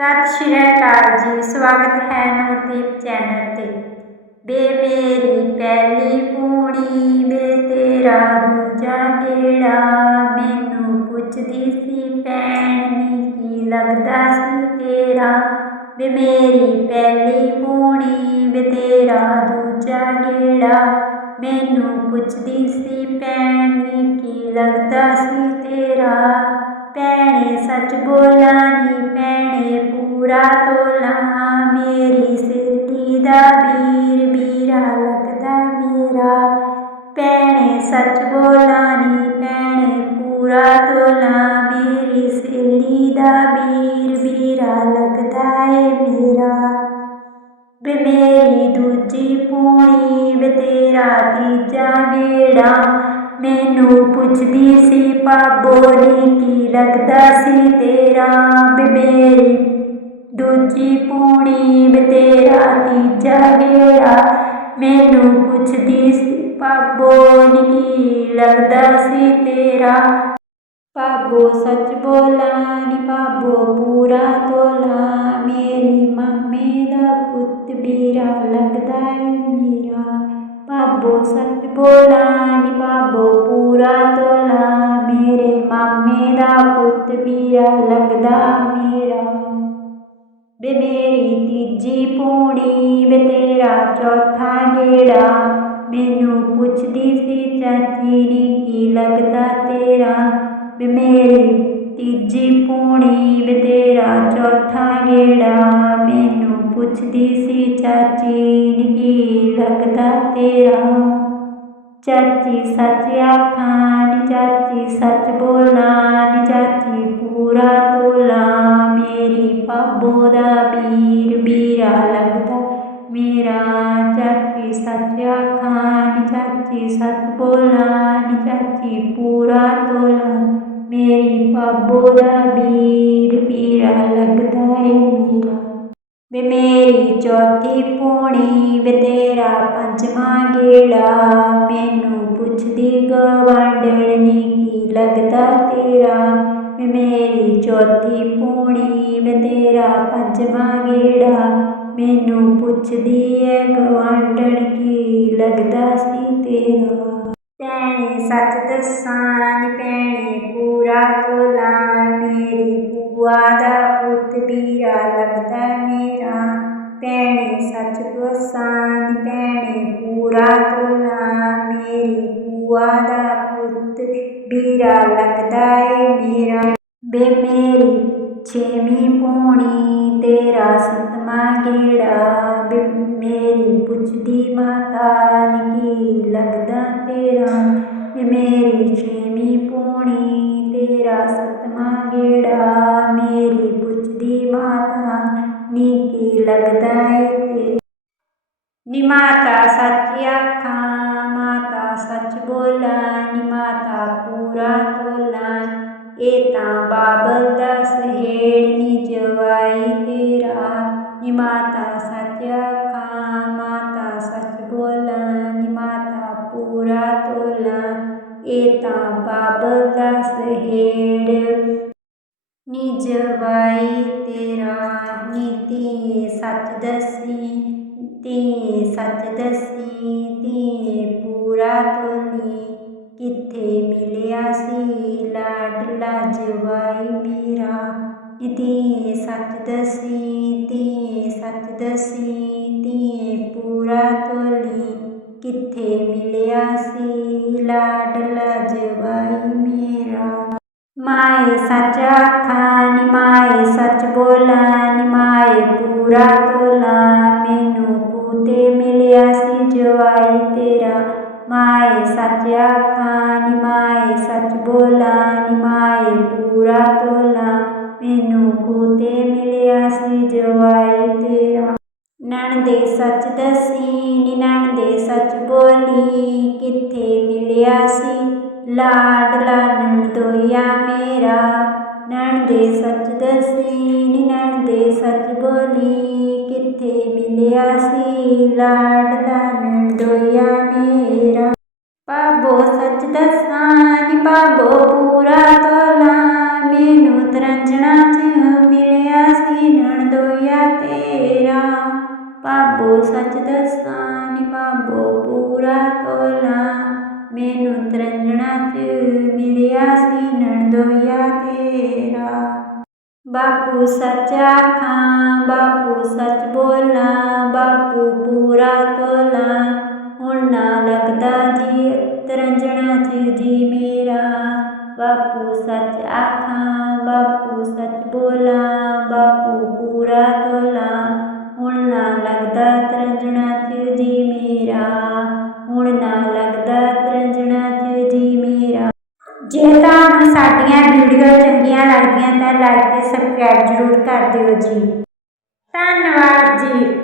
ਸਤਿ ਸ਼੍ਰੀ ਅਕਾਲ ਜੀ, ਸਵਾਗਤ ਹੈ ਨਵਦੀਪ ਚੈਨਲ ਤੇ। ਵੇ ਮੇਰੀ ਪਹਿਲੀ ਪੂਣੀ ਵੇ ਤੇਰਾ ਦੂਜਾ ਕਿਹੜਾ ਮੈਨੂੰ ਪੁੱਛਦੀ ਸੀ, ਭੈਣ ਨੀ ਕੀ ਲੱਗਦਾ ਸੀ ਤੇਰਾ? ਵੇ ਮੇਰੀ ਪਹਿਲੀ ਪੂਣੀ ਵੇ ਤੇਰਾ ਦੂਜਾ ਕਿਹੜਾ ਮੈਨੂੰ ਪੁੱਛਦੀ ਸੀ, ਭੈਣ ਨੀ ਕੀ ਲੱਗਦਾ ਸੀ ਤੇਰਾ? ਭੈਣੇ ਸੱਚ ਬੋਲਾਂ ਨੀ ਭੈਣੇ ਪੂਰਾ ਤੋਲਾ। ਮੇਰੀ ਸਹੇਲੀ ਦਾ ਵੀਰ, ਵੀਰਾ ਲੱਗਦਾ ਮੇਰਾ। ਭੈਣੇ ਸੱਚ ਬੋਲਾਂ ਨੀ ਭੈਣੇ ਪੂਰਾ ਤੋਲਾ। ਮੇਰੀ ਸਹੇਲੀ ਦਾ ਵੀਰ, ਵੀਰਾ ਲੱਗਦਾ ਏ ਮੇਰਾ। ਵੇ ਮੇਰੀ ਦੂਜੀ ਪੂਣੀ, ਵੇ ਤੇਰਾ ਤੀਜਾ ਗੇੜਾ ਮੈਨੂੰ ਪੁੱਛਦੀ ਸੀ ਪਾਬੋਰੀ ਕੀ ਲੱਗਦਾ ਸੀ ਤੇਰਾ ਵੇ ਦੂਜੀ ਪੂਣੀ ਵੇ ਤੇਰਾ ਤੀਜਾ ਗੇੜਾ ਮੈਨੂੰ ਪੁੱਛਦੀ ਸੀ ਪਾਬੋਰੀ ਕੀ ਲੱਗਦਾ ਸੀ ਤੇਰਾ? ਪਾਬੋ ਸੱਚ ਬੋਲਾਂ ਨੀ ਪਾਬੋ ਪੂਰਾ ਤੋਲਾ। ਮੇਰੀ ਮਾਮੇ ਦਾ ਪੁੱਤ ਬੀਰਾ ਲੱਗਦਾ ਏ। ਪਾਬੋ ਸੱਚ ਬੋਲਾਂ ਨੀ ਪਾਬੋ ਪੂਰਾ ਤੋਲਾ। ਮੇਰੇ ਮਾਮੇ ਦਾ ਪੁੱਤ ਵੀਰਾ ਲੱਗਦਾ ਮੇਰਾ। ਵੇ ਮੇਰੀ ਤੀਜੀ ਪੂਣੀ ਵੇ ਤੇਰਾ ਚੌਥਾ ਗੇੜਾ। ਮੈਨੂੰ ਪੁੱਛਦੀ ਸੀ, ਚਾਚੀ ਨੀ ਕੀ ਲੱਗਦਾ ਤੇਰਾ? ਵੇ ਮੇਰੀ ਤੀਜੀ ਪੂਣੀ ਵੇ ਤੇਰਾ ਚੌਥਾ ਗੇੜਾ। ਪੁੱਛਦੀ ਸੀ, ਚਾਚੀ ਨੀ ਕੀ ਲੱਗਦਾ ਤੇਰਾ? ਚਾਚੀ, ਸੱਚ ਆਖਾਂ, ਨੀ ਚਾਚੀ, ਸੱਚ ਬੋਲਾਂ, ਨੀ ਚਾਚੀ, ਪੂਰਾ ਤੋਲਾ, ਮੇਰੀ ਪਾਬੋ ਦਾ ਵੀਰ, ਵੀਰਾ ਲੱਗਦਾ ਮੇਰਾ। ਚਾਚੀ, ਸੱਚ ਆਖਾਂ, ਨੀ ਚਾਚੀ, ਸੱਚ ਬੋਲਾਂ, ਨੀ ਚਾਚੀ, ਪੂਰਾ ਤੋਲਾ, ਮੇਰੀ ਪਾਬੋ ਦਾ ਪੂਣੀ ਪੰਜਵਾਂ ਗੇੜਾ। ਮੈਨੂੰ ਪੁੱਛਦੀ, ਗਵਾਂਢਣ ਨੀ ਕੀ ਲੱਗਦਾ ਤੇਰਾ? ਮੇਰੀ ਚੌਥੀ ਪੂਣੀ ਵੇ ਪੰਜਵਾਂ ਗੇੜਾ। ਮੈਨੂੰ ਪੁੱਛਦੀ ਏ ਗਵਾਂਢਣ ਕੀ ਲੱਗਦਾ ਸੀ ਤੇਰਾ? ਭੈਣੇ, ਸੱਚ ਦੱਸਾਂ ਨੀ ਭੈਣੇ, ਪੂਰਾ ਤੋਲਾ। ਮੇਰੀ ਭੂਆ ਦਾ ਪੁੱਤ ਵੀਰਾ ਲੱਗਦਾ ਮੇਰਾ। ਭੈਣੇ ਸੱਚ ਦੱਸਾਂ ਨੀ ਭੈਣੇ ਪੂਰਾ ਤੋਲਾ ਮੇਰੀ ਬੂਆ ਦਾ ਪੁੱਤ। ਬੀਰਾ ਲੱਗਦਾ ਏ ਮੇਰਾ। ਵੇ ਮੇਰੀ ਛੇਵੀਂ ਪੂਣੀ ਤੇਰਾ ਸਤਮਾ ਗੇੜਾ। ਵੇ ਮੇਰੀ ਪੁੱਛਦੀ ਮਾਤਾ ਕੀ ਲੱਗਦਾ ਤੇਰਾ। ਮੇਰੀ ਲੱਗਦਾ ਏ ਤੇਰਾ। ਨੀ ਮਾਤਾ ਸੱਚ ਆਖਾਂ, ਮਾਤਾ ਸੱਚ ਬੋਲਾਂ, ਨੀ ਮਾਤਾ ਪੂਰਾ ਤੋਲਾਂ ਇਹ ਤਾਂ ਬਾਬਲ ਦਾ ਸਹੇੜ ਨੀ ਜਵਾਈ ਤੇਰਾ। ਨੀ ਮਾਤਾ ਸੱਚ ਆਖਾਂ, ਮਾਤਾ ਸੱਚ ਬੋਲਾਂ, ਨੀ ਮਾਤਾ ਪੂਰਾ ਤੋਲਾਂ ਇਹ ਤਾਂ ਬਾਬਲ ਦਾ ਸਹੇੜ ਨੀ ਜਵਾਈ ਤੇਰਾ ਨੀ ਧੀਏ ਸੱਚ ਦੱਸੀ ਧੀਏ ਸੱਚ ਦੱਸੀ ਧੀਏ ਪੂਰਾ ਤੋਲੀ। ਕਿੱਥੇ ਮਿਲਿਆ ਸੀ ਲਾਡਲਾ ਜਵਾਈ ਮੇਰਾ? ਨੀ ਧੀਏ ਸੱਚ ਦੱਸੀ ਧੀਏ ਸੱਚ ਦੱਸੀ ਧੀਏ ਪੂਰਾ ਤੋਲੀ। ਕਿੱਥੇ ਮਿਲਿਆ ਸੀ ਲਾਡਲਾ ਜਵਾਈ ਮੇਰਾ? ਮਾਏ ਸੱਚ ਆਖਾਂ, ਨੀ ਮਾਏ ਸੱਚ ਬੋਲਾਂ, ਨੀ ਮਾਏ ਪੂਰਾ ਤੋਲਾ ਮੈਨੂੰ ਕੂਤੇ ਮਿਲਿਆ ਸੀ ਜਵਾਈ ਤੇਰਾ। ਮਾਏ ਸੱਚ ਆਖਾਂ, ਨੀ ਮਾਏ ਸੱਚ ਬੋਲਾਂ, ਨੀ ਮਾਏ ਪੂਰਾ ਤੋਲਾ ਮੈਨੂੰ ਕੂਤੇ ਮਿਲਿਆ ਸੀ ਜਵਾਈ ਤੇਰਾ। ਨਣ ਦੇ ਸੱਚ ਦੱਸੀ, ਨੀ ਨਣ ਦੇ ਸੱਚ ਬੋਲੀ। ਕਿੱਥੇ ਮਿਲਿਆ ਸੀ ਲਾਡਲਾ ਨਣਦੋਇਆ ਮੇਰਾ, ਨਣਦੇ ਸੱਚ ਦੱਸੀ, ਨੀ ਨਣਦੇ ਸੱਚ ਬੋਲੀ, ਕਿੱਥੇ ਮਿਲਿਆ ਸੀ? ਲਾਡਲਾ ਨਣਦੋਇਆ ਮੇਰਾ। ਪਾਬੋ ਸੱਚ ਦੱਸਾਂ ਮੈਨੂੰ ਤਰੰਜਣਾ ਚ ਮਿਲਿਆ ਸੀ ਨਣਦੋਇਆ ਤੇਰਾ। ਬਾਪੂ ਸੱਚ ਆਖਾਂ, ਬਾਪੂ ਸੱਚ ਬੋਲਾਂ, ਬਾਪੂ ਪੂਰਾ ਤੋਲਾ। ਹੁਣ ਨਾ ਲੱਗਦਾ ਜੀ ਤਰੰਜਣਾ ਚ ਜੀ ਮੇਰਾ। ਬਾਪੂ ਸੱਚ ਆਖਾਂ, ਬਾਪੂ ਸੱਚ ਬੋਲਾਂ, ਬਾਪੂ ਪੂਰਾ ਤੋਲਾ ਜੇ ਤੁਹਾਨੂੰ ਸਾਡੀਆਂ ਵੀਡੀਓ ਚੰਗੀਆਂ ਲੱਗਦੀਆਂ ਤਾਂ ਲਾਈਕ ਤੇ ਸਬਸਕ੍ਰਾਈਬ ਜ਼ਰੂਰ ਕਰ ਦਿਓ ਜੀ। ਧੰਨਵਾਦ ਜੀ।